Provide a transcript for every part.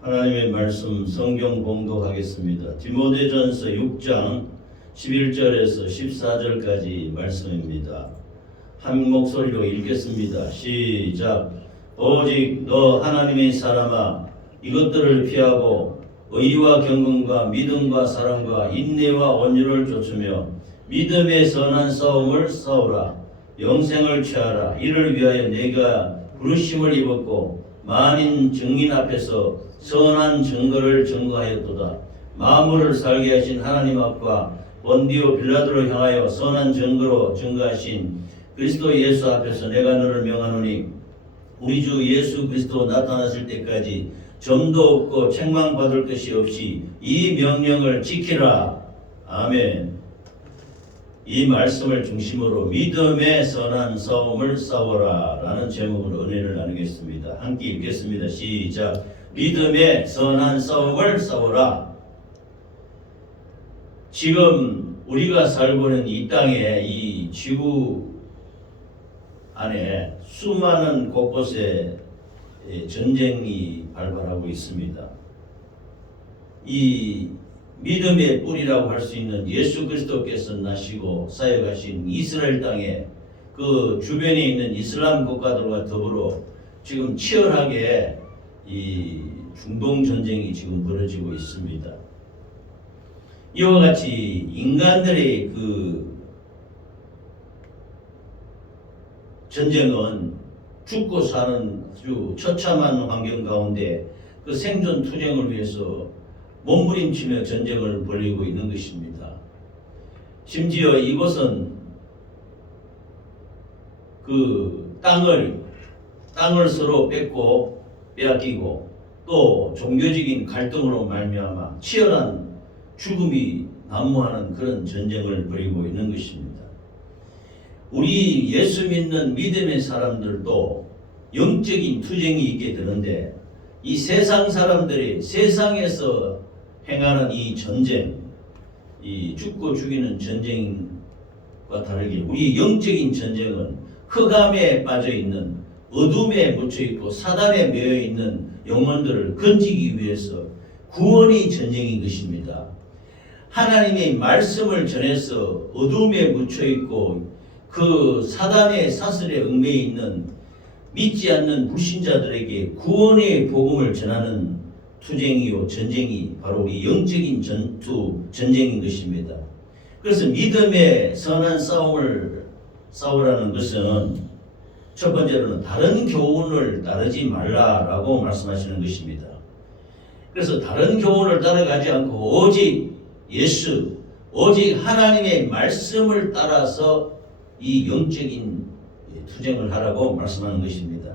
하나님의 말씀 성경 봉독하겠습니다. 디모데전서 6장 11절에서 14절까지 말씀입니다. 한 목소리로 읽겠습니다. 시작. 오직 너 하나님의 사람아, 이것들을 피하고 의와 경건과 믿음과 사랑과 인내와 온유를 좇으며 믿음의 선한 싸움을 싸우라. 영생을 취하라. 이를 위하여 내가 부르심을 입었고 만인 증인 앞에서 선한 증거를 증거하였도다. 만물을 살게 하신 하나님 앞과 본디오 빌라도를 향하여 선한 증거로 증거하신 그리스도 예수 앞에서 내가 너를 명하노니 우리 주 예수 그리스도 나타나실 때까지 점도 없고 책망받을 것이 없이 이 명령을 지키라. 아멘. 이 말씀을 중심으로 믿음의 선한 싸움을 싸워라 라는 제목으로 은혜를 나누겠습니다. 함께 읽겠습니다. 시작. 믿음의 선한 싸움을 싸워라. 지금 우리가 살고 있는 이 땅에, 이 지구 안에 수많은 곳곳에 전쟁이 발발하고 있습니다. 이 믿음의 뿌리라고 할 수 있는 예수 그리스도께서 나시고 사역하신 이스라엘 땅에 그 주변에 있는 이슬람 국가들과 더불어 지금 치열하게 이 중동 전쟁이 지금 벌어지고 있습니다. 이와 같이 인간들의 그 전쟁은 죽고 사는 아주 처참한 환경 가운데 그 생존 투쟁을 위해서 몸부림치며 전쟁을 벌이고 있는 것입니다. 심지어 이곳은 그 땅을 서로 뺏고 빼앗기고 또 종교적인 갈등으로 말미암아 치열한 죽음이 난무하는 그런 전쟁을 벌이고 있는 것입니다. 우리 예수 믿는 믿음의 사람들도 영적인 투쟁이 있게 되는데 이 세상 사람들이 세상에서 행하는 이 전쟁, 이 죽고 죽이는 전쟁과 다르게 우리 영적인 전쟁은 흑암에 빠져 있는, 어둠에 묻혀 있고 사단에 매여 있는 영혼들을 건지기 위해서 구원의 전쟁인 것입니다. 하나님의 말씀을 전해서 어둠에 묻혀 있고 그 사단의 사슬에 얽매여 있는 믿지 않는 불신자들에게 구원의 복음을 전하는 투쟁이요 전쟁이 바로 우리 영적인 전쟁인 것입니다. 그래서 믿음의 선한 싸움을 싸우라는 것은 첫 번째로는 다른 교훈을 따르지 말라라고 말씀하시는 것입니다. 그래서 다른 교훈을 따라가지 않고 오직 예수, 오직 하나님의 말씀을 따라서 이 영적인 투쟁을 하라고 말씀하는 것입니다.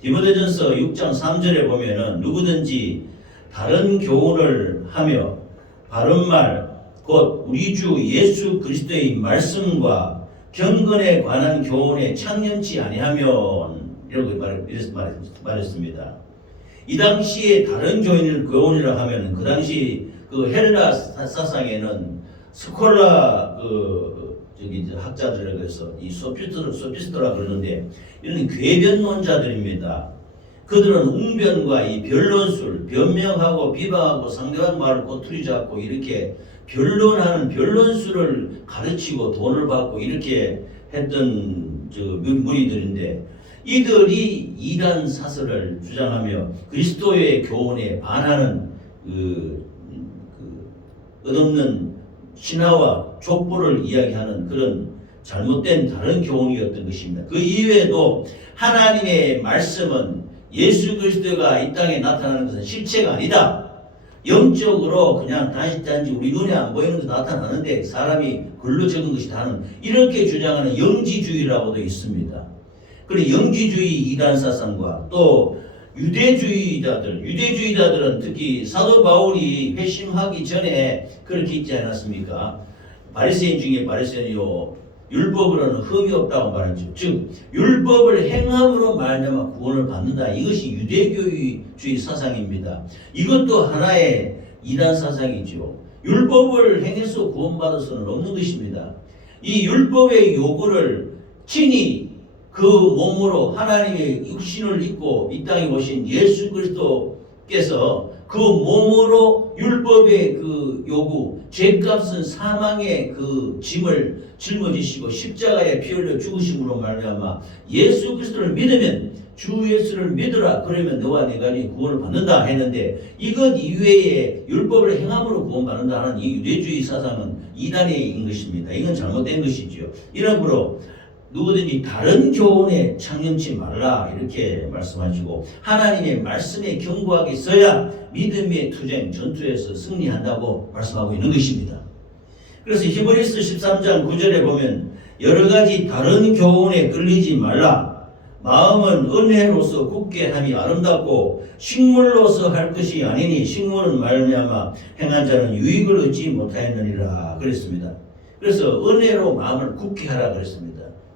디모데전서 6장 3절에 보면은 누구든지 다른 교훈을 하며 바른 말, 곧 우리 주 예수 그리스도의 말씀과 경건에 관한 교훈에 참여치 아니하면 이렇게 말했습니다. 이 당시에 다른 교훈이라 하면 그 당시 그 헬라 사상에는 스콜라 학자들이라고 해서 이 소피스트라 그러는데 이런 궤변론자들입니다. 그들은 웅변과 이 변론술, 변명하고 비방하고 상대방 말을 꼬투리 잡고 이렇게 변론하는 변론술을 가르치고 돈을 받고 이렇게 했던 무리들인데 이들이 이단 사설을 주장하며 그리스도의 교훈에 반하는 끝없는 신화와 족보를 이야기하는 그런 잘못된 다른 교훈이었던 것입니다. 그 이외에도 하나님의 말씀은 예수 그리스도가 이 땅에 나타나는 것은 실체가 아니다. 영적으로 그냥 단지 우리 눈에 안 보이는 데 나타나는데 사람이 글로 적은 것이다 하는 이렇게 주장하는 영지주의라고도 있습니다. 그리고 영지주의 이단 사상과 또 유대주의자들은 특히 사도 바울이 회심하기 전에 그렇게 있지 않았습니까? 바리새인 중에 바리새인이요 율법으로는 흠이 없다고 말했죠. 즉 율법을 행함으로 말미암아 구원을 받는다. 이것이 유대교주의 사상입니다. 이것도 하나의 이단 사상이죠. 율법을 행해서 구원받을 수는 없는 것입니다. 이 율법의 요구를 친히 그 몸으로 하나님의 육신을 입고 이 땅에 오신 예수 그리스도께서 그 몸으로 율법의 그 요구, 죄값은 사망의 그 짐을 짊어지시고 십자가에 피 흘려 죽으심으로 말미암아 예수 그리스도를 믿으면 주 예수를 믿으라 그러면 너와 내가 구원을 받는다 했는데 이것 이외에 율법을 행함으로 구원받는다 하는 이 유대주의 사상은 이단인 것입니다. 이건 잘못된 것이지요. 이러므로 누구든지 다른 교훈에 창념치 말라 이렇게 말씀하시고 하나님의 말씀에 견고하게 써야 믿음의 투쟁 전투에서 승리한다고 말씀하고 있는 것입니다. 그래서 히브리서 13장 9절에 보면 여러 가지 다른 교훈에 끌리지 말라. 마음은 은혜로서 굳게 함이 아름답고 식물로서 할 것이 아니니 식물은 말미암아 행한 자는 유익을 얻지 못하였느니라 그랬습니다. 그래서 은혜로 마음을 굳게 하라 그랬습니다.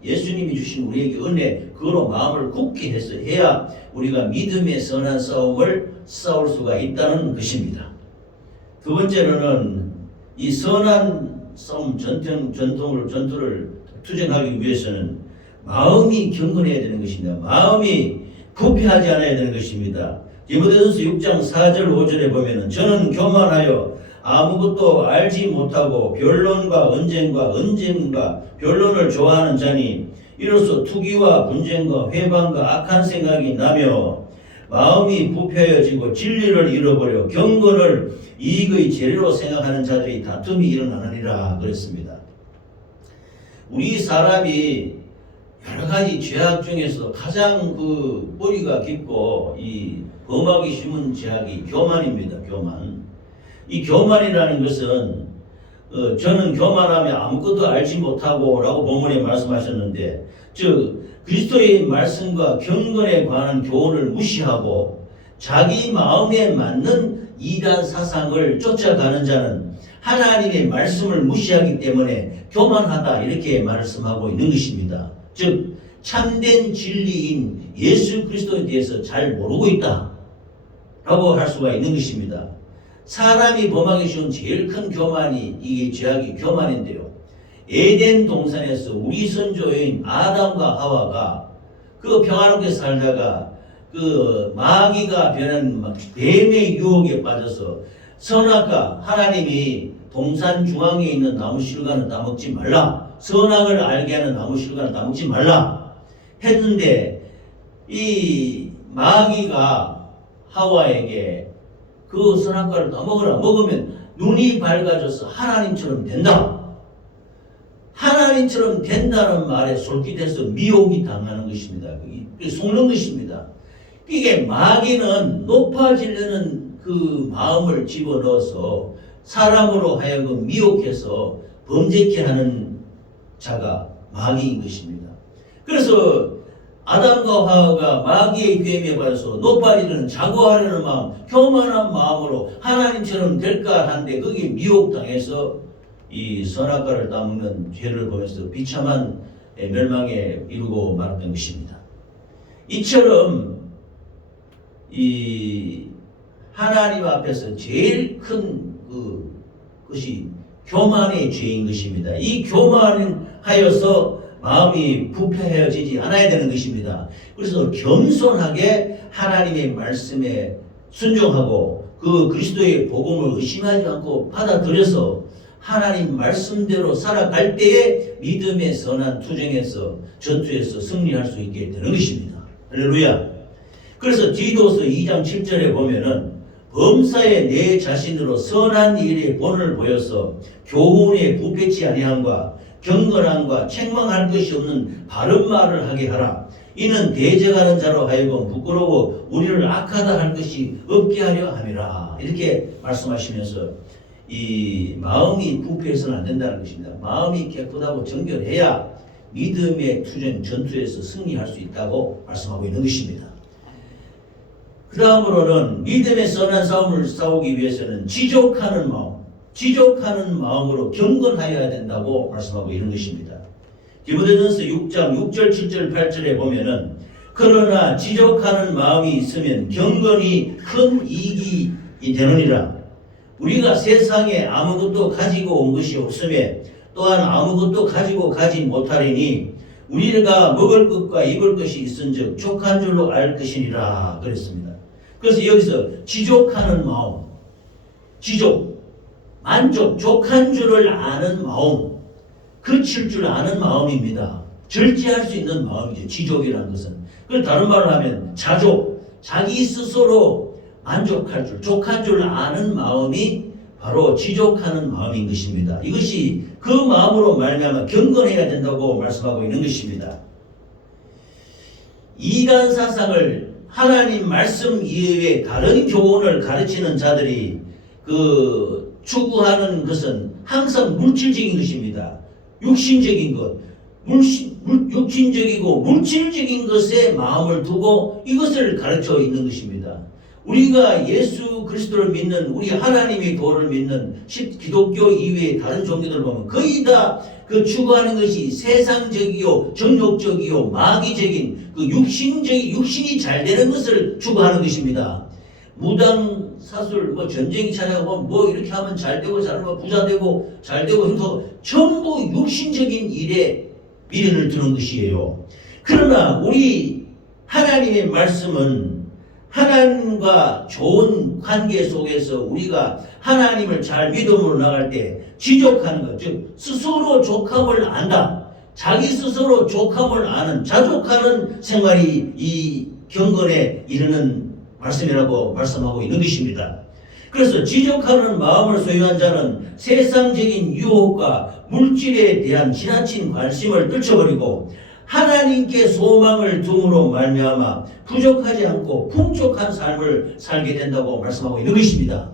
예수님이 주신 우리에게 은혜, 그로 마음을 굳게 해서 해야 우리가 믿음의 선한 싸움을 싸울 수가 있다는 것입니다. 두 번째로는 이 선한 싸움 전투를 투쟁하기 위해서는 마음이 경건해야 되는 것입니다. 마음이 부패하지 않아야 되는 것입니다. 디모데전서 6장 4절 5절에 보면은 저는 교만하여 아무것도 알지 못하고 변론과 언쟁과 변론을 좋아하는 자니 이로써 투기와 분쟁과 회방과 악한 생각이 나며 마음이 부패해지고 진리를 잃어버려 경건을 이익의 재료로 생각하는 자들이 다툼이 일어나느니라 그랬습니다. 우리 사람이 여러 가지 죄악 중에서 가장 그 뿌리가 깊고 이 범하기 쉬운 죄악이 교만입니다. 교만. 이 교만이라는 것은 저는 교만하면 아무것도 알지 못하고 라고 본문에 말씀하셨는데 즉 그리스도의 말씀과 경건에 관한 교훈을 무시하고 자기 마음에 맞는 이단 사상을 쫓아가는 자는 하나님의 말씀을 무시하기 때문에 교만하다 이렇게 말씀하고 있는 것입니다. 즉 참된 진리인 예수 그리스도에 대해서 잘 모르고 있다 라고 할 수가 있는 것입니다. 사람이 범하기 쉬운 제일 큰 교만이 이게 죄악이 교만인데요. 에덴 동산에서 우리 선조인 아담과 하와가 그 평화롭게 살다가 그 마귀가 변한 뱀의 유혹에 빠져서 선악과 하나님이 동산 중앙에 있는 나무 실과는 따먹지 말라. 선악을 알게 하는 나무 실과는 따먹지 말라 했는데 이 마귀가 하와에게 그 선악과를 따먹으라. 먹으면 눈이 밝아져서 하나님처럼 된다. 하나님처럼 된다는 말에 솔깃해서 미혹이 당하는 것입니다. 속는 것입니다. 이게 마귀는 높아지려는 그 마음을 집어넣어서 사람으로 하여금 미혹해서 범죄케 하는 자가 마귀인 것입니다. 그래서 아담과 하와가 마귀의 괴미에 빠져서 높아지려는 자고하려는 마음, 교만한 마음으로 하나님처럼 될까 하는데 거기에 미혹당해서 이 선악과를 따먹는 죄를 보면서 비참한 멸망에 이르고 말았던 것입니다. 이처럼 이 하나님 앞에서 제일 큰 것이 교만의 죄인 것입니다. 이 교만하여서 마음이 부패해지지 않아야 되는 것입니다. 그래서 겸손하게 하나님의 말씀에 순종하고 그 그리스도의 복음을 의심하지 않고 받아들여서 하나님 말씀대로 살아갈 때에 믿음의 선한 투쟁에서 전투에서 승리할 수 있게 되는 것입니다. 할렐루야. 그래서 디도서 2장 7절에 보면은 범사에 내 자신으로 선한 일에 본을 보여서 교훈에 부패치 아니함과 경건함과 책망할 것이 없는 바른 말을 하게 하라. 이는 대적하는 자로 하여금 부끄러워 우리를 악하다 할 것이 없게 하려 함이라. 이렇게 말씀하시면서 이 마음이 부패해서는 안 된다는 것입니다. 마음이 깨끗하고 정결해야 믿음의 투쟁 전투에서 승리할 수 있다고 말씀하고 있는 것입니다. 그 다음으로는 믿음의 선한 싸움을 싸우기 위해서는 지족하는 마음으로 경건하여야 된다고 말씀하고 있는 것입니다. 디모데전서 6장 6절 7절 8절에 보면은 그러나 지족하는 마음이 있으면 경건이 큰 이익이 되느니라. 우리가 세상에 아무것도 가지고 온 것이 없으며 또한 아무것도 가지고 가지 못하리니 우리가 먹을 것과 입을 것이 있은즉 족한 줄로 알 것이니라 그랬습니다. 그래서 여기서 지족하는 마음, 지족, 만족, 족한 줄을 아는 마음, 그칠 줄 아는 마음입니다. 절제할 수 있는 마음이죠. 지족이라는 것은. 그걸 다른 말로 하면 자족, 자기 스스로 만족할 줄, 족한 줄 아는 마음이 바로 지족하는 마음인 것입니다. 이것이 그 마음으로 말미암아 경건해야 된다고 말씀하고 있는 것입니다. 이단 사상을 하나님 말씀 이외에 다른 교훈을 가르치는 자들이 추구하는 것은 항상 물질적인 것입니다. 육신적인 것, 육신적이고 물질적인 것에 마음을 두고 이것을 가르쳐 있는 것입니다. 우리가 예수 그리스도를 믿는, 우리 하나님의 도를 믿는 기독교 이외의 다른 종교들을 보면 거의 다 그 추구하는 것이 세상적이요, 정욕적이요, 마귀적인 육신이 잘 되는 것을 추구하는 것입니다. 무당, 사술, 전쟁이 찾아가고 이렇게 하면 잘 되고, 잘하면 부자 되고, 잘 되고, 행복, 전부 육신적인 일에 미련을 두는 것이에요. 그러나 우리 하나님의 말씀은 하나님과 좋은 관계 속에서 우리가 하나님을 잘 믿음으로 나갈 때 지족하는 것, 즉 스스로 족함을 안다. 자기 스스로 족함을 아는, 자족하는 생활이 이 경건에 이르는 말씀이라고 말씀하고 있는 것입니다. 그래서 지족하는 마음을 소유한 자는 세상적인 유혹과 물질에 대한 지나친 관심을 떨쳐버리고 하나님께 소망을 둠으로 말미암아 부족하지 않고 풍족한 삶을 살게 된다고 말씀하고 있는 것입니다.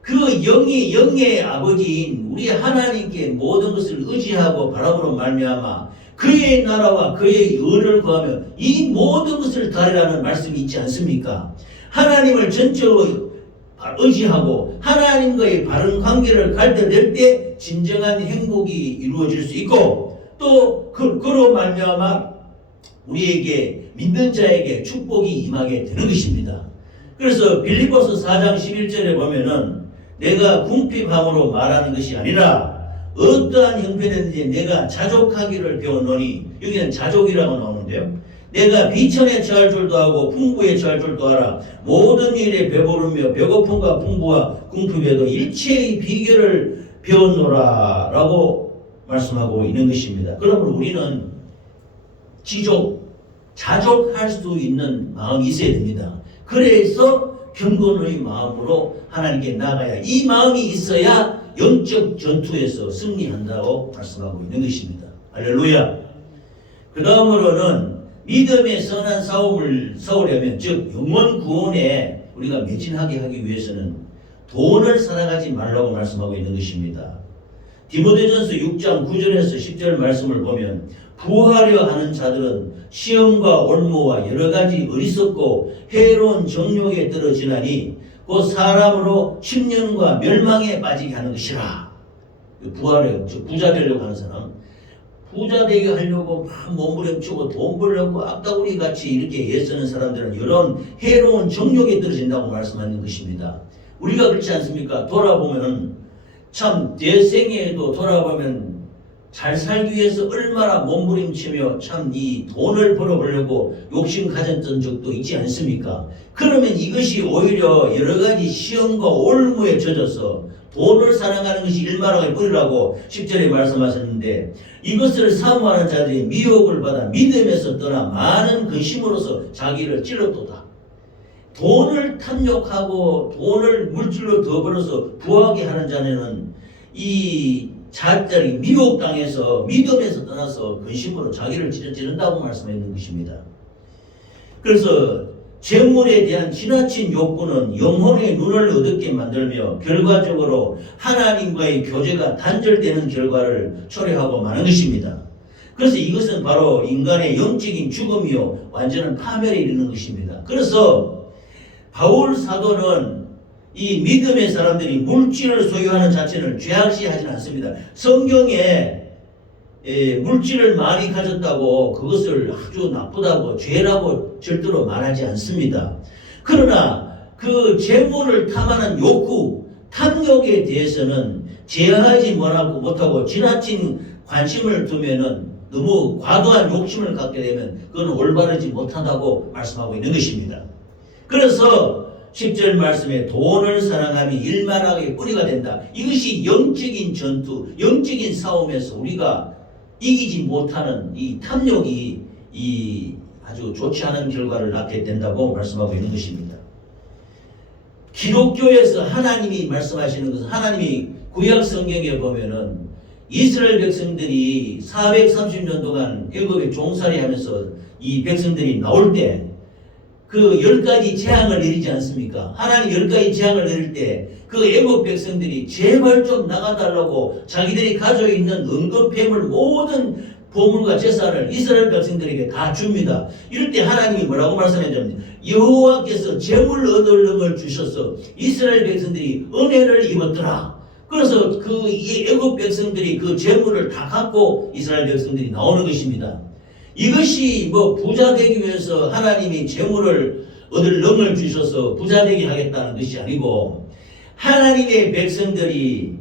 그 영의 아버지인 우리 하나님께 모든 것을 의지하고 바람으로 말미암아 그의 나라와 그의 의를 구하며 이 모든 것을 다리라는 말씀이 있지 않습니까? 하나님을 전적으로 의지하고 하나님과의 바른 관계를 갈대낼 때 진정한 행복이 이루어질 수 있고 또 그로 말미암아 우리에게 믿는 자에게 축복이 임하게 되는 것입니다. 그래서 빌립보서 4장 11절에 보면은 내가 궁핍함으로 말하는 것이 아니라 어떠한 형편이든지 내가 자족하기를 배웠노니, 여기는 자족이라고 나오는데요. 내가 비천에 처할 줄도 하고 풍부에 처할 줄도 알아. 모든 일에 배부르며 배고픔과 풍부와 궁핍에도 일체의 비결을 배웠노라 라고 말씀하고 있는 것입니다. 그러므로 우리는 자족할 수 있는 마음이 있어야 됩니다. 그래서 경건의 마음으로 하나님께 나가야, 이 마음이 있어야 영적 전투에서 승리한다고 말씀하고 있는 것입니다. 할렐루야. 그 다음으로는 믿음의 선한 싸움을 싸우려면, 즉 영원 구원에 우리가 매진하게 하기 위해서는 돈을 살아가지 말라고 말씀하고 있는 것입니다. 디모데전서 6장 9절에서 10절 말씀을 보면 부하려 하는 자들은 시험과 올무와 여러 가지 어리석고 해로운 정욕에 떨어지나니 곧 사람으로 침륜과 멸망에 빠지게 하는 것이라. 부하려, 즉 부자 되려고 하는 사람, 부자 되게 하려고 막 몸부림치고 돈 벌려고 악다구리 같이 이렇게 애쓰는 사람들은 이런 해로운 정욕에 떨어진다고 말씀하는 것입니다. 우리가 그렇지 않습니까? 돌아보면 참 내 생애에도 돌아보면 잘 살기 위해서 얼마나 몸부림치며 참 이 돈을 벌어보려고 욕심 가졌던 적도 있지 않습니까? 그러면 이것이 오히려 여러 가지 시험과 올무에 젖어서 돈을 사랑하는 것이 일만하게 뿌리라고 10절에 말씀하셨는데, 이것을 사모하는 자들이 미혹을 받아 믿음에서 떠나 많은 근심으로서 자기를 찔렀도다. 돈을 탐욕하고 돈을 물질로 더 벌어서 부하게 하는 자는 이 자들이 미혹당해서 믿음에서 떠나서 근심으로 자기를 찌른다고 말씀하는 것입니다. 그래서 재물에 대한 지나친 욕구는 영혼의 눈을 어둡게 만들며 결과적으로 하나님과의 교제가 단절되는 결과를 초래하고 마는 것입니다. 그래서 이것은 바로 인간의 영적인 죽음이요 완전한 파멸에 이르는 것입니다. 그래서 바울 사도는 이 믿음의 사람들이 물질을 소유하는 자체를 죄악시하지는 않습니다. 성경에 물질을 많이 가졌다고 그것을 아주 나쁘다고 죄라고 절대로 말하지 않습니다. 그러나 그 재물을 탐하는 욕구, 탐욕에 대해서는 제어하지 못하고 지나친 관심을 두면은 너무 과도한 욕심을 갖게 되면 그건 올바르지 못한다고 말씀하고 있는 것입니다. 그래서 10절 말씀에 돈을 사랑함이 일만하게 뿌리가 된다. 이것이 영적인 전투, 영적인 싸움에서 우리가 이기지 못하는 이 탐욕이 이 아주 좋지 않은 결과를 낳게 된다고 말씀하고 있는 것입니다. 기독교에서 하나님이 말씀하시는 것은 하나님이 구약 성경에 보면은 이스라엘 백성들이 430년 동안 애굽에 종살이 하면서 이 백성들이 나올 때 그 10가지 재앙을 내리지 않습니까? 하나님 10가지 재앙을 내릴 때 그 애굽 백성들이 제발 좀 나가달라고 자기들이 가지고 있는 은금폐물 모든 보물과 재산을 이스라엘 백성들에게 다 줍니다. 이럴 때 하나님이 뭐라고 말씀하셨냐면 여호와께서 재물 얻을 능을 주셔서 이스라엘 백성들이 은혜를 입었더라. 그래서 그 애굽 백성들이 그 재물을 다 갖고 이스라엘 백성들이 나오는 것입니다. 이것이 뭐 부자 되기 위해서 하나님이 재물을 얻을 능을 주셔서 부자 되게 하겠다는 것이 아니고 하나님의 백성들이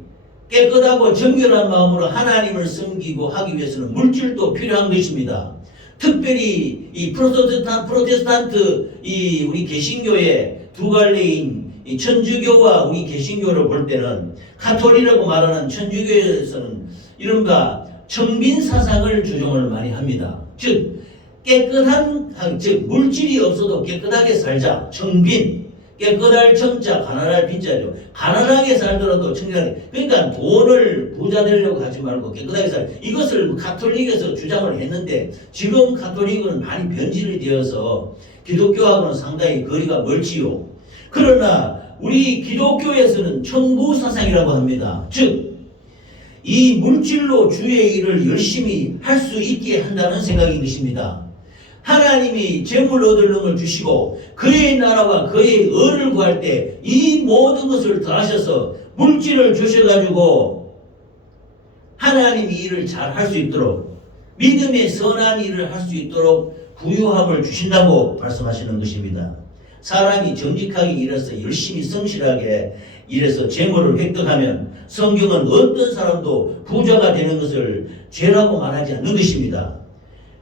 깨끗하고 정결한 마음으로 하나님을 섬기고 하기 위해서는 물질도 필요한 것입니다. 특별히 이 프로테스탄트 이 우리 개신교의 두 갈래인 이 천주교와 우리 개신교를 볼 때는 가톨릭이라고 말하는 천주교에서는 이른바 청빈 사상을 주장을 많이 합니다. 즉 깨끗한 즉 물질이 없어도 깨끗하게 살자. 청빈 깨끗할 청자 가난할 빈자죠. 가난하게 살더라도 청결하게. 그러니까 돈을 부자 되려고 하지 말고 깨끗하게 살. 이것을 가톨릭에서 주장을 했는데 지금 가톨릭은 많이 변질이 되어서 기독교하고는 상당히 거리가 멀지요. 그러나 우리 기독교에서는 청부 사상이라고 합니다. 즉 이 물질로 주의 일을 열심히 할 수 있게 한다는 생각인 것입니다. 하나님이 재물 얻을 능을 주시고 그의 나라와 그의 의를 구할 때 이 모든 것을 더하셔서 물질을 주셔가지고 하나님이 일을 잘 할 수 있도록 믿음의 선한 일을 할 수 있도록 부유함을 주신다고 말씀하시는 것입니다. 사람이 정직하게 일해서 열심히 성실하게 일해서 재물을 획득하면 성경은 어떤 사람도 부자가 되는 것을 죄라고 말하지 않는 것입니다.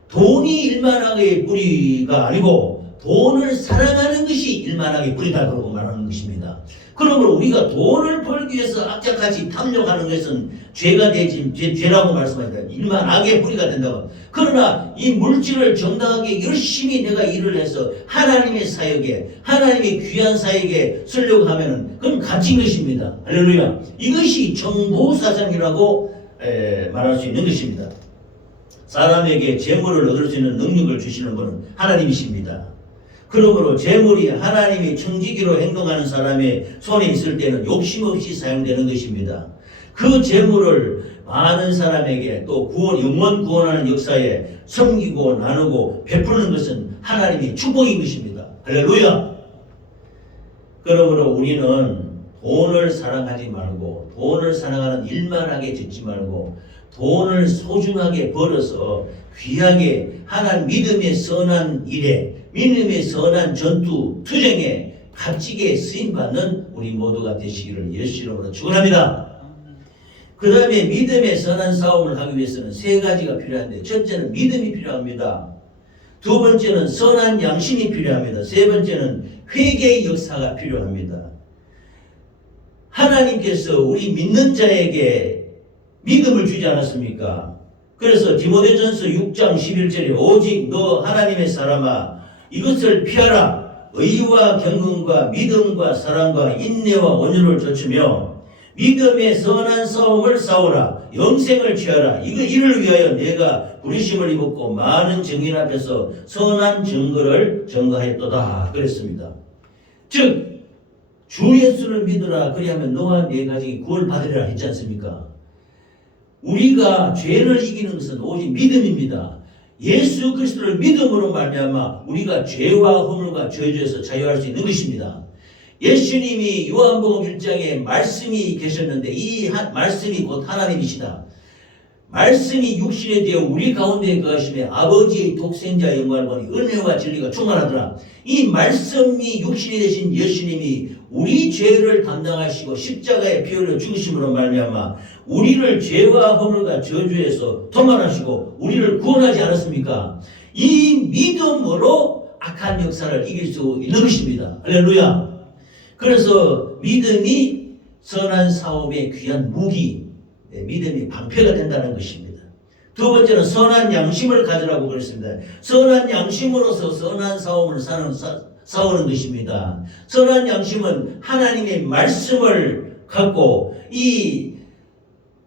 돈이 일만하게 뿌리가 아니고 돈을 사랑하는 것이 일만하게 뿌리다 그러고 말하는 것입니다. 그러므로 우리가 돈을 벌기 위해서 악착같이 탐욕하는 것은 죄가 되지 죄라고 말씀하시다. 일만하게 뿌리가 된다고. 그러나 이 물질을 정당하게 열심히 내가 일을 해서 하나님의 사역에 하나님의 귀한 사역에 쓰려고 하면은 그건 갇힌 것입니다. 할렐루야. 이것이 정보사상이라고 말할 수 있는 것입니다. 사람에게 재물을 얻을 수 있는 능력을 주시는 분은 하나님이십니다. 그러므로 재물이 하나님의 청지기로 행동하는 사람의 손에 있을 때는 욕심 없이 사용되는 것입니다. 그 재물을 많은 사람에게 또 영원 구원하는 역사에 섬기고 나누고 베푸는 것은 하나님의 축복인 것입니다. 할렐루야. 그러므로 우리는 돈을 사랑하지 말고 돈을 사랑하는 일만하게 짓지 말고 돈을 소중하게 벌어서 귀하게 하나님 믿음의 선한 일에 믿음의 선한 전투 투쟁에 값지게 쓰임받는 우리 모두가 되시기를 예수 이름으로 축원합니다. 그 다음에 믿음의 선한 싸움을 하기 위해서는 세 가지가 필요한데 첫째는 믿음이 필요합니다. 두 번째는 선한 양심이 필요합니다. 세 번째는 회개의 역사가 필요합니다. 하나님께서 우리 믿는 자에게 믿음을 주지 않았습니까? 그래서 디모데전서 6장 11절에 오직 너 하나님의 사람아 이것을 피하라. 의와 경건과 믿음과 사랑과 인내와 온유를 좇으며 믿음의 선한 싸움을 싸우라. 영생을 취하라. 이를 위하여 내가 부르심을 입었고 많은 증인 앞에서 선한 증거를 증거하였도다. 그랬습니다. 즉 주 예수를 믿으라. 그리하면 너와 네 가족이 구원을 받으리라 했지 않습니까? 우리가 죄를 이기는 것은 오직 믿음입니다. 예수 그리스도를 믿음으로 말미암아 우리가 죄와 허물과 저주에서 자유할 수 있는 것입니다. 예수님이 요한복음 1장에 말씀이 계셨는데 이 말씀이 곧 하나님이시다. 말씀이 육신에 되어 우리 가운데 거하심에 아버지의 독생자 영광을 보니 은혜와 진리가 충만하더라. 이 말씀이 육신이 되신 예수님이 우리 죄를 담당하시고 십자가에 피 흘려 죽으심으로 말미암아 우리를 죄와 허물과 저주에서 도망하시고 우리를 구원하지 않았습니까? 이 믿음으로 악한 역사를 이길 수 있는 것입니다. 할렐루야. 그래서 믿음이 선한 싸움의 귀한 무기, 믿음이 방패가 된다는 것입니다. 두 번째는 선한 양심을 가지라고 그랬습니다. 선한 양심으로서 선한 싸움을 싸우는 것입니다. 선한 양심은 하나님의 말씀을 갖고, 이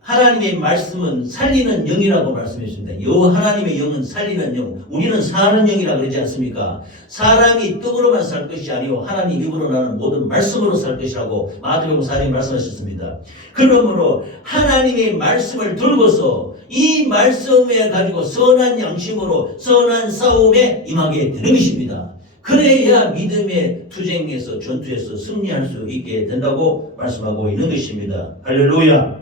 하나님의 말씀은 살리는 영이라고 말씀했습니다. 요 하나님의 영은 살리는 영, 우리는 사는 영이라 그러지 않습니까? 사람이 떡으로만 살 것이 아니오 하나님 입으로 나는 모든 말씀으로 살 것이라고 마태복음 4장에 말씀하셨습니다. 그러므로 하나님의 말씀을 들고서 이 말씀에 가지고 선한 양심으로 선한 싸움에 임하게 되는 것입니다. 그래야 믿음의 투쟁에서 전투에서 승리할 수 있게 된다고 말씀하고 있는 것입니다. 할렐루야.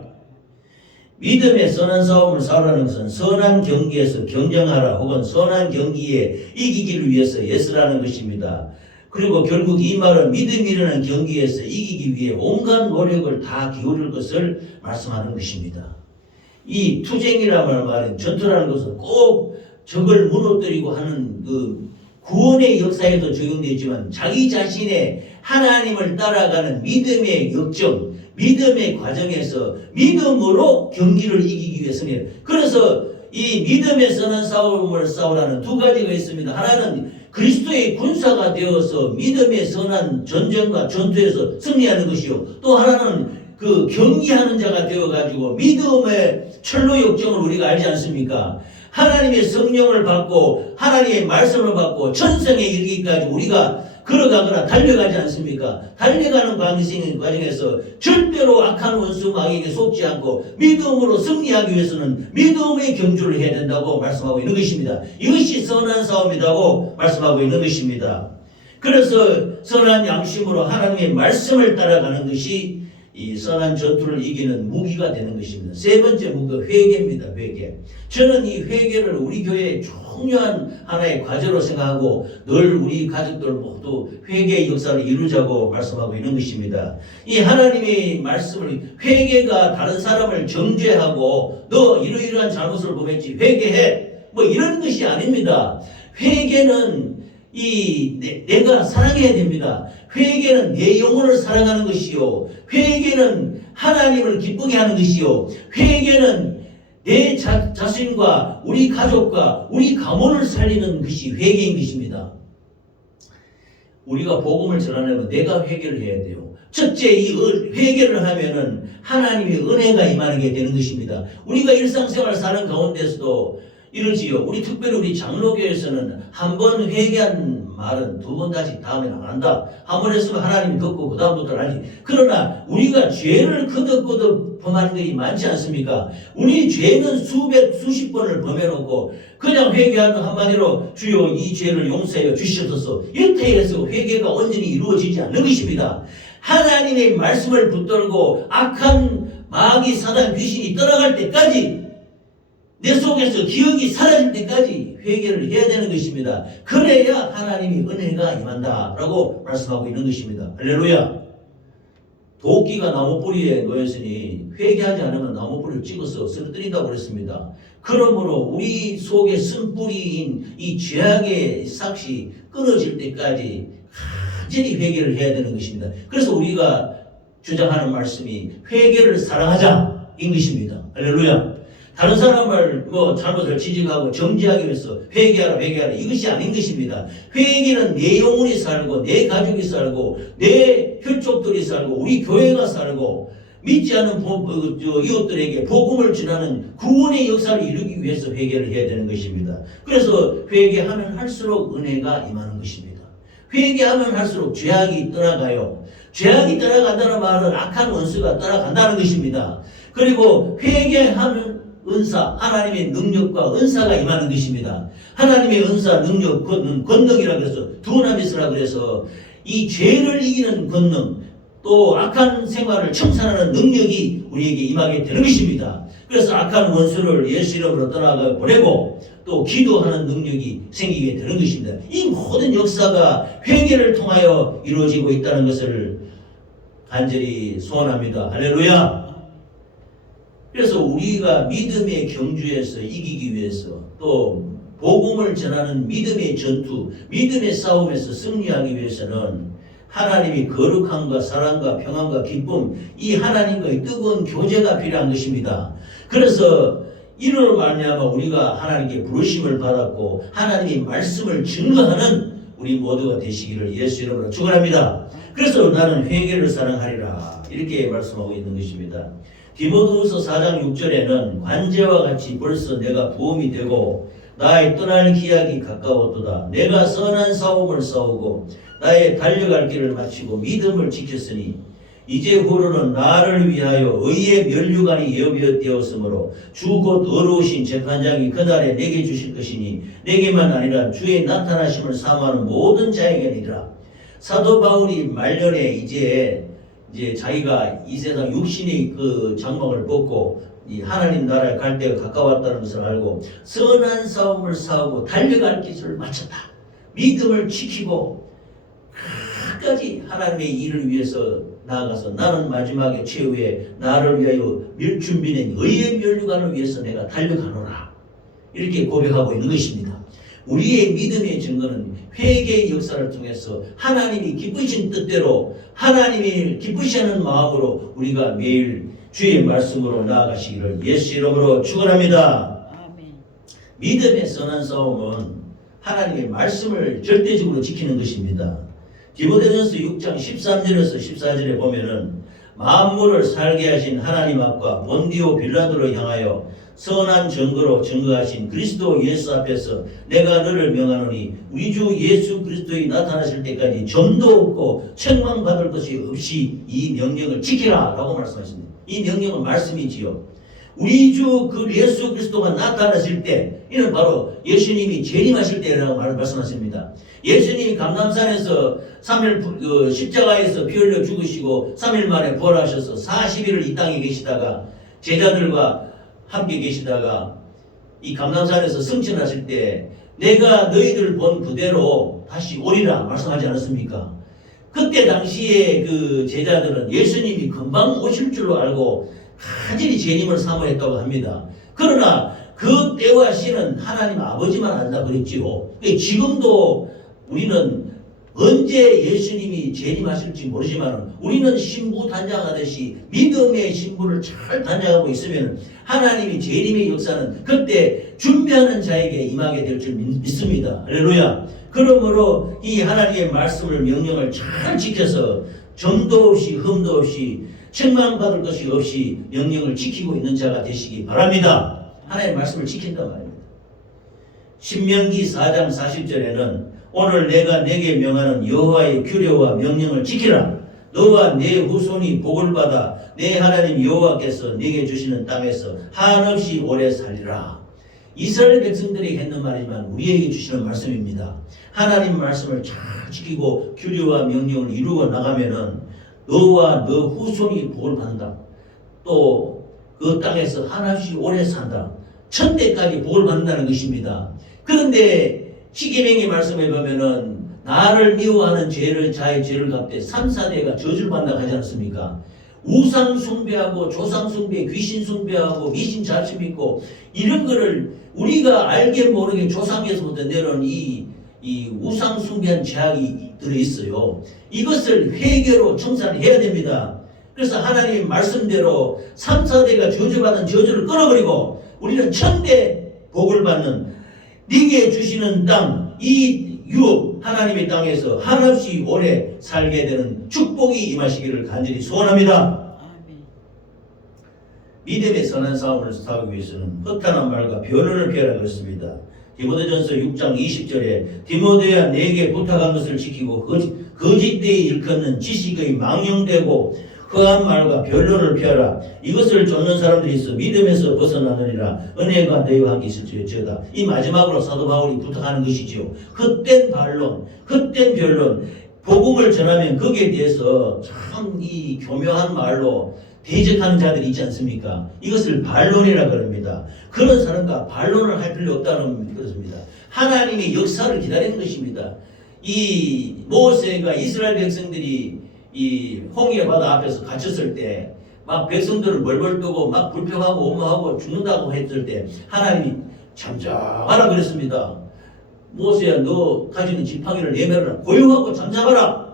믿음의 선한 싸움을 싸우라는 것은 선한 경기에서 경쟁하라 혹은 선한 경기에 이기기를 위해서 애쓰라는 것입니다. 그리고 결국 이 말은 믿음이라는 경기에서 이기기 위해 온갖 노력을 다 기울일 것을 말씀하는 것입니다. 이 투쟁이라는 말은 전투라는 것은 꼭 적을 무너뜨리고 하는 그 구원의 역사에도 적용되지만 자기 자신의 하나님을 따라가는 믿음의 역정, 믿음의 과정에서 믿음으로 경기를 이기기 위해서는, 그래서 이 믿음의 선한 싸움을 싸우라는 두 가지가 있습니다. 하나는 그리스도의 군사가 되어서 믿음의 선한 전쟁과 전투에서 승리하는 것이요, 또 하나는 그 경기하는 자가 되어가지고 믿음의 철로 역정을 우리가 알지 않습니까? 하나님의 성령을 받고 하나님의 말씀을 받고 천성에 이르기까지 우리가 걸어가거나 달려가지 않습니까? 달려가는 과정에서 절대로 악한 원수 마귀에게 속지 않고 믿음으로 승리하기 위해서는 믿음의 경주를 해야 된다고 말씀하고 있는 것입니다. 이것이 선한 싸움이라고 말씀하고 있는 것입니다. 그래서 선한 양심으로 하나님의 말씀을 따라가는 것이 이 선한 전투를 이기는 무기가 되는 것입니다. 세 번째 무기가 회개입니다. 회개. 저는 이 회개를 우리 교회의 중요한 하나의 과제로 생각하고 늘 우리 가족들 모두 회개의 역사를 이루자고 말씀하고 있는 것입니다. 이 하나님의 말씀을, 회개가 다른 사람을 정죄하고 너 이러이러한 잘못을 범했지 회개해 뭐 이런 것이 아닙니다. 회개는 내가 사랑해야 됩니다. 회개는 내 영혼을 사랑하는 것이요, 회개는 하나님을 기쁘게 하는 것이요, 회개는 내 자신과 우리 가족과 우리 가문을 살리는 것이 회개인 것입니다. 우리가 복음을 전하려면 내가 회개를 해야 돼요. 첫째, 이 회개를 하면은 하나님의 은혜가 임하게 되는 것입니다. 우리가 일상생활 사는 가운데서도 이러지요. 특별히 우리 장로교에서는 한 번 회개한 말은 두 번 다시 다음에는 안 한다. 한 번 했으면 하나님이 듣고 그 다음부터는 하지. 그러나 우리가 죄를 거듭거듭 범하는 것이 많지 않습니까? 우리 죄는 수십 번을 범해놓고 그냥 회개하는 한마디로 주여 이 죄를 용서해 주시옵소서 이렇게 해서 회개가 온전히 이루어지지 않는 것입니다. 하나님의 말씀을 붙들고 악한 마귀 사단 귀신이 떠나갈 때까지, 내 속에서 기억이 사라질 때까지 회개를 해야 되는 것입니다. 그래야 하나님의 은혜가 임한다라고 말씀하고 있는 것입니다. 할렐루야. 도끼가 나무 뿌리에 놓였으니 회개하지 않으면 나무 뿌리를 찍어서 쓰러뜨린다고 그랬습니다. 그러므로 우리 속에 쓴뿌리인 이 죄악의 삭시 끊어질 때까지 완전히 회개를 해야 되는 것입니다. 그래서 우리가 주장하는 말씀이 회개를 사랑하자인 것입니다. 할렐루야. 다른 사람을 잘못을 지적하고 정지하기 위해서 회개하라 이것이 아닌 것입니다. 회개는 내 영혼이 살고 내 가족이 살고 내 혈족들이 살고 우리 교회가 살고 믿지 않는 이웃들에게 복음을 전하는 구원의 역사를 이루기 위해서 회개를 해야 되는 것입니다. 그래서 회개하면 할수록 은혜가 임하는 것입니다. 회개하면 할수록 죄악이 떠나가요. 죄악이 떠나간다는 말은 악한 원수가 떠나간다는 것입니다. 그리고 회개하면 은사, 하나님의 능력과 은사가 임하는 것입니다. 하나님의 은사, 능력, 권능이라 그래서 두나미스라 그래서 이 죄를 이기는 권능, 또 악한 생활을 청산하는 능력이 우리에게 임하게 되는 것입니다. 그래서 악한 원수를 예수 이름으로 떠나가 보내고 또 기도하는 능력이 생기게 되는 것입니다. 이 모든 역사가 회개를 통하여 이루어지고 있다는 것을 간절히 소원합니다. 할렐루야. 그래서 우리가 믿음의 경주에서 이기기 위해서 또 복음을 전하는 믿음의 전투, 믿음의 싸움에서 승리하기 위해서는 하나님이 거룩함과 사랑과 평안과 기쁨, 이 하나님과의 뜨거운 교제가 필요한 것입니다. 그래서 이로 말미암아 우리가 하나님께 부르심을 받았고 하나님의 말씀을 증거하는 우리 모두가 되시기를 예수 이름으로 축원합니다. 그래서 나는 회개를 사랑하리라 이렇게 말씀하고 있는 것입니다. 디모데후서 4장 6절에는 관제와 같이 벌써 내가 부험이 되고 나의 떠날 기약이 가까웠도다. 내가 선한 싸움을 싸우고 나의 달려갈 길을 마치고 믿음을 지켰으니 이제 후로는 나를 위하여 의의 면류관이 예비되었으므로 주 곧 의로우신 재판장이 그날에 내게 주실 것이니 내게만 아니라 주의 나타나심을 사모하는 모든 자에게니라. 사도 바울이 말년에 이제 자기가 이 세상 육신의 그 장막을 벗고 이 하나님 나라에 갈 때가 가까웠다는 것을 알고 선한 싸움을 싸우고 달려갈 길을 마쳤다. 믿음을 지키고 끝까지 하나님의 일을 위해서 나아가서 나는 마지막에 최후에 나를 위하여 준비된 의의 면류관을 위해서 내가 달려가노라. 이렇게 고백하고 있는 것입니다. 우리의 믿음의 증거는 회개의 역사를 통해서 하나님이 기쁘신 뜻대로 하나님이 기쁘시는 마음으로 우리가 매일 주의 말씀으로 나아가시기를 예수 이름으로 축원합니다. 아멘. 믿음의 선한 싸움은 하나님의 말씀을 절대적으로 지키는 것입니다. 디모데전서 6장 13절에서 14절에 보면은 만물을 살게 하신 하나님 앞과 본디오 빌라도를 향하여 선한 증거로 증거하신 그리스도 예수 앞에서 내가 너를 명하노니 우리 주 예수 그리스도의 나타나실 때까지 점도 없고 책망받을 것이 없이 이 명령을 지키라 라고 말씀하십니다. 이 명령은 말씀이지요. 우리 주 그 예수 그리스도가 나타나실 때, 이는 바로 예수님이 재림하실 때라고 말씀하십니다. 예수님이 감람산에서 3일 십자가에서 피 흘려 죽으시고 3일 만에 부활하셔서 40일을 이 땅에 계시다가 제자들과 함께 계시다가 이 감람산에서 승천하실 때 내가 너희들 본 그대로 다시 오리라 말씀하지 않았습니까? 그때 당시에 그 제자들은 예수님이 금방 오실 줄로 알고 간절히 재림을 사모했다고 합니다. 그러나 그 때와 시는 하나님 아버지만 안다 그랬지요. 지금도 우리는 언제 예수님이 재림하실지 모르지만 우리는 신부 단장하듯이 믿음의 신부를 잘 단장하고 있으면 하나님이 재림의 역사는 그때 준비하는 자에게 임하게 될 줄 믿습니다. 할렐루야. 그러므로 이 하나님의 말씀을 명령을 잘 지켜서 점도 없이 흠도 없이 책망받을 것이 없이 명령을 지키고 있는 자가 되시기 바랍니다. 하나님의 말씀을 지킨단 말입니다. 신명기 4장 40절에는 오늘 내가 내게 명하는 여호와의 규례와 명령을 지키라. 너와 내 후손이 복을 받아 내 하나님 여호와께서 내게 주시는 땅에서 한없이 오래 살리라. 이스라엘 백성들이 했는 말이지만 우리에게 주시는 말씀입니다. 하나님 말씀을 잘 지키고 규례와 명령을 이루어 나가면은 너와 너 후손이 복을 받는다. 또 그 땅에서 한없이 오래 산다. 천대까지 복을 받는다는 것입니다. 그런데 십계명의 말씀에 보면은 나를 미워하는 자의 죄를 갚되 3, 4대가 저주를 받는다고 하지 않습니까? 우상 숭배하고 조상 숭배, 귀신 숭배하고 미신 자치 믿고 이런 거를 우리가 알게 모르게 조상에서부터 내려온 이 우상 숭배한 죄악이 들어있어요. 이것을 회개로 청산해야 됩니다. 그래서 하나님 말씀대로 3, 4대가 저주받은 저주를 끊어버리고 우리는 천대 복을 받는 네게 주시는 땅, 이 유업 하나님의 땅에서 한없이 오래 살게 되는 축복이 임하시기를 간절히 소원합니다. 믿음의 선한 싸움을 싸우기 위해서는 허탄한 말과 변론을 피하라 그랬습니다. 디모데전서 6장 20절에 디모데야 내게 부탁한 것을 지키고 거짓되이 일컫는 지식의 망령되고 허한 말과 변론을 피하라. 이것을 쫓는 사람들이 있어 믿음에서 벗어나느니라. 은혜가 너희와 함께 있을지어다. 이 마지막으로 사도 바울이 부탁하는 것이지요. 헛된 반론, 헛된 변론, 복음을 전하면 거기에 대해서 참 이 교묘한 말로 대적하는 자들이 있지 않습니까? 이것을 반론이라 그럽니다. 그런 사람과 반론을 할 필요 없다는 것입니다. 하나님의 역사를 기다리는 것입니다. 이 모세가 이스라엘 백성들이 이 홍해 바다 앞에서 갇혔을 때 막 백성들을 벌벌 떠고 막 불평하고 원망하고 죽는다고 했을 때 하나님이 잠잠하라 그랬습니다. 모세야, 너 가지는 지팡이를 내밀어라. 고용하고 잠잠하라.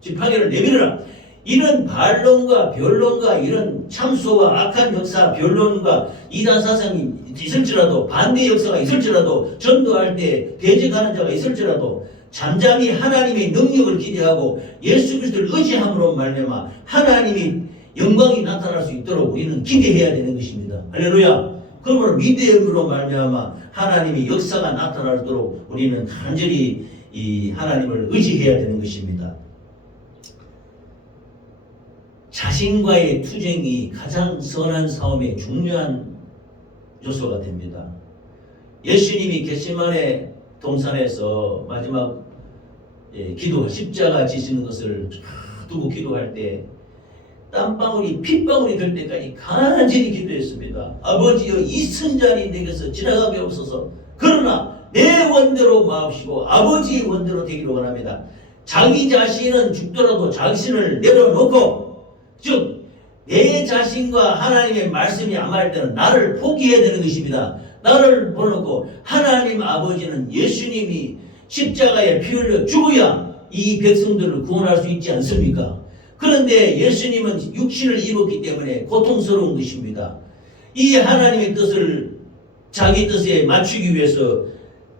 지팡이를 내밀어라. 이런 반론과 변론과 이런 참소와 악한 역사, 변론과 이단 사상이 있을지라도, 반대 역사가 있을지라도, 전도할 때 대적하는 자가 있을지라도 잠잠히 하나님의 능력을 기대하고 예수 그리스도를 의지함으로 말미암아 하나님이 영광이 나타날 수 있도록 우리는 기대해야 되는 것입니다. 할렐루야. 그러므로 믿음으로 말미암아 하나님의 역사가 나타나도록 우리는 간절히 이 하나님을 의지해야 되는 것입니다. 자신과의 투쟁이 가장 선한 싸움의 중요한 요소가 됩니다. 예수님이 겟세마네 동산에서 마지막 기도, 십자가 지시는 것을 두고 기도할 때 땀방울이 핏방울이 될 때까지 간절히 기도했습니다. 아버지여, 이 선자니 내게서 지나가게 없어서, 그러나 내 원대로 마옵시고 아버지의 원대로 되기를 원합니다. 자기 자신은 죽더라도 자신을 내려놓고, 즉 내 자신과 하나님의 말씀이 안 맞을 때는 나를 포기해야 되는 것입니다. 나를 보놓고 하나님 아버지는 예수님이 십자가에 피 흘려 죽어야 이 백성들을 구원할 수 있지 않습니까? 그런데 예수님은 육신을 입었기 때문에 고통스러운 것입니다. 이 하나님의 뜻을 자기 뜻에 맞추기 위해서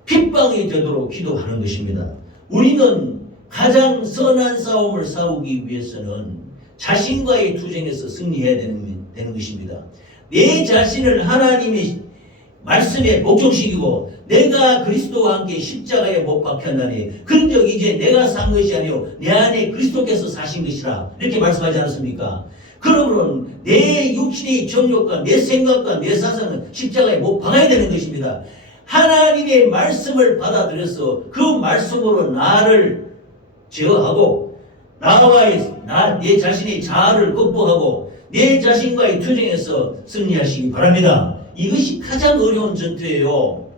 핏방울이 되도록 기도하는 것입니다. 우리는 가장 선한 싸움을 싸우기 위해서는 자신과의 투쟁에서 승리해야 되는 것입니다. 내 자신을 하나님의 말씀에 복종시키고 내가 그리스도와 함께 십자가에 못 박혔나니 그런즉 이제 내가 산 것이 아니요 내 안에 그리스도께서 사신 것이라, 이렇게 말씀하지 않았습니까? 그러므로 내 육신의 정욕과 내 생각과 내 사상은 십자가에 못 박아야 되는 것입니다. 하나님의 말씀을 받아들여서 그 말씀으로 나를 제어하고 내 자신의 자아를 극복하고 내 자신과의 투쟁에서 승리하시기 바랍니다. 이것이 가장 어려운 전투예요.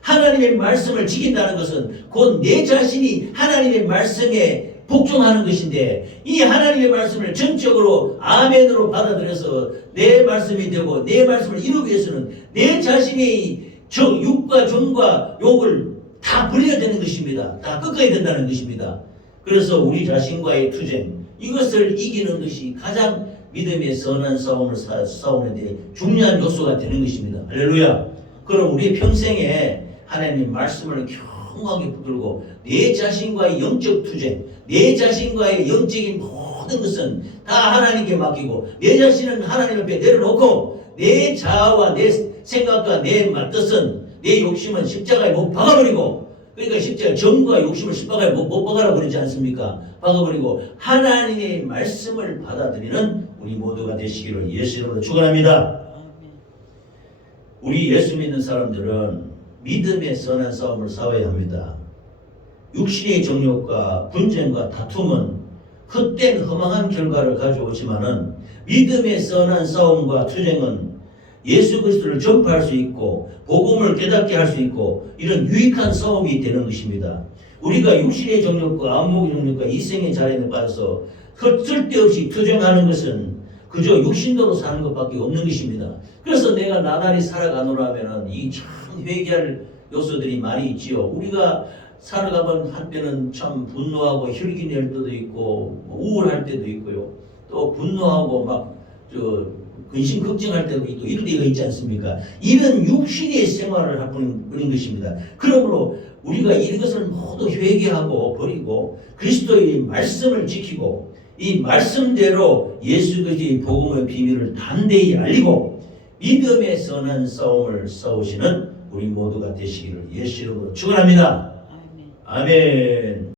하나님의 말씀을 지킨다는 것은 곧 내 자신이 하나님의 말씀에 복종하는 것인데, 이 하나님의 말씀을 전적으로 아멘으로 받아들여서 내 말씀이 되고 내 말씀을 이루기 위해서는 내 자신의 육과 정과 욕을 다 버려야 되는 것입니다. 다 꺾어야 된다는 것입니다. 그래서 우리 자신과의 투쟁, 이것을 이기는 것이 가장 믿음의 선한 싸움을 싸우는 데 중요한 요소가 되는 것입니다. 할렐루야. 그럼 우리 평생에 하나님 말씀을 경하게 붙들고 내 자신과의 영적 투쟁, 내 자신과의 영적인 모든 것은 다 하나님께 맡기고 내 자신은 하나님 앞에 내려놓고 내 자아와 내 생각과 내 뜻은, 내 욕심은 십자가에 못 박아버리고, 그러니까 십자가 정과 욕심을 십자가에 못 박아라 그러지 않습니까? 박아버리고 하나님의 말씀을 받아들이는 우리 모두가 되시기를 예수 이름으로 축원합니다. 우리 예수 믿는 사람들은 믿음의 선한 싸움을 싸워야 합니다. 육신의 정욕과 분쟁과 다툼은 헛된 허망한 결과를 가져오지만은 믿음의 선한 싸움과 투쟁은 예수 그리스도를 전파할 수 있고 복음을 깨닫게 할 수 있고 이런 유익한 싸움이 되는 것입니다. 우리가 육신의 정욕과 안목의 정욕과 이생의 자랑에 빠져서 쓸데없이 투쟁하는 것은 그저 육신도로 사는 것밖에 없는 것입니다. 그래서 내가 나날이 살아가노라면은 이 참 회개할 요소들이 많이 있지요. 우리가 살아가면 한때는 참 분노하고 혈기 낼 때도 있고 우울할 때도 있고요. 또 분노하고 막 근심 걱정할 때도 있고 이런 때가 있지 않습니까? 이런 육신의 생활을 하는 것입니다. 그러므로 우리가 이것을 모두 회개하고 버리고 그리스도의 말씀을 지키고 이 말씀대로 예수 그리스도의 복음의 비밀을 담대히 알리고 믿음의 선한 싸움을 싸우시는 우리 모두가 되시기를 예수 이름으로 축원합니다. 아멘.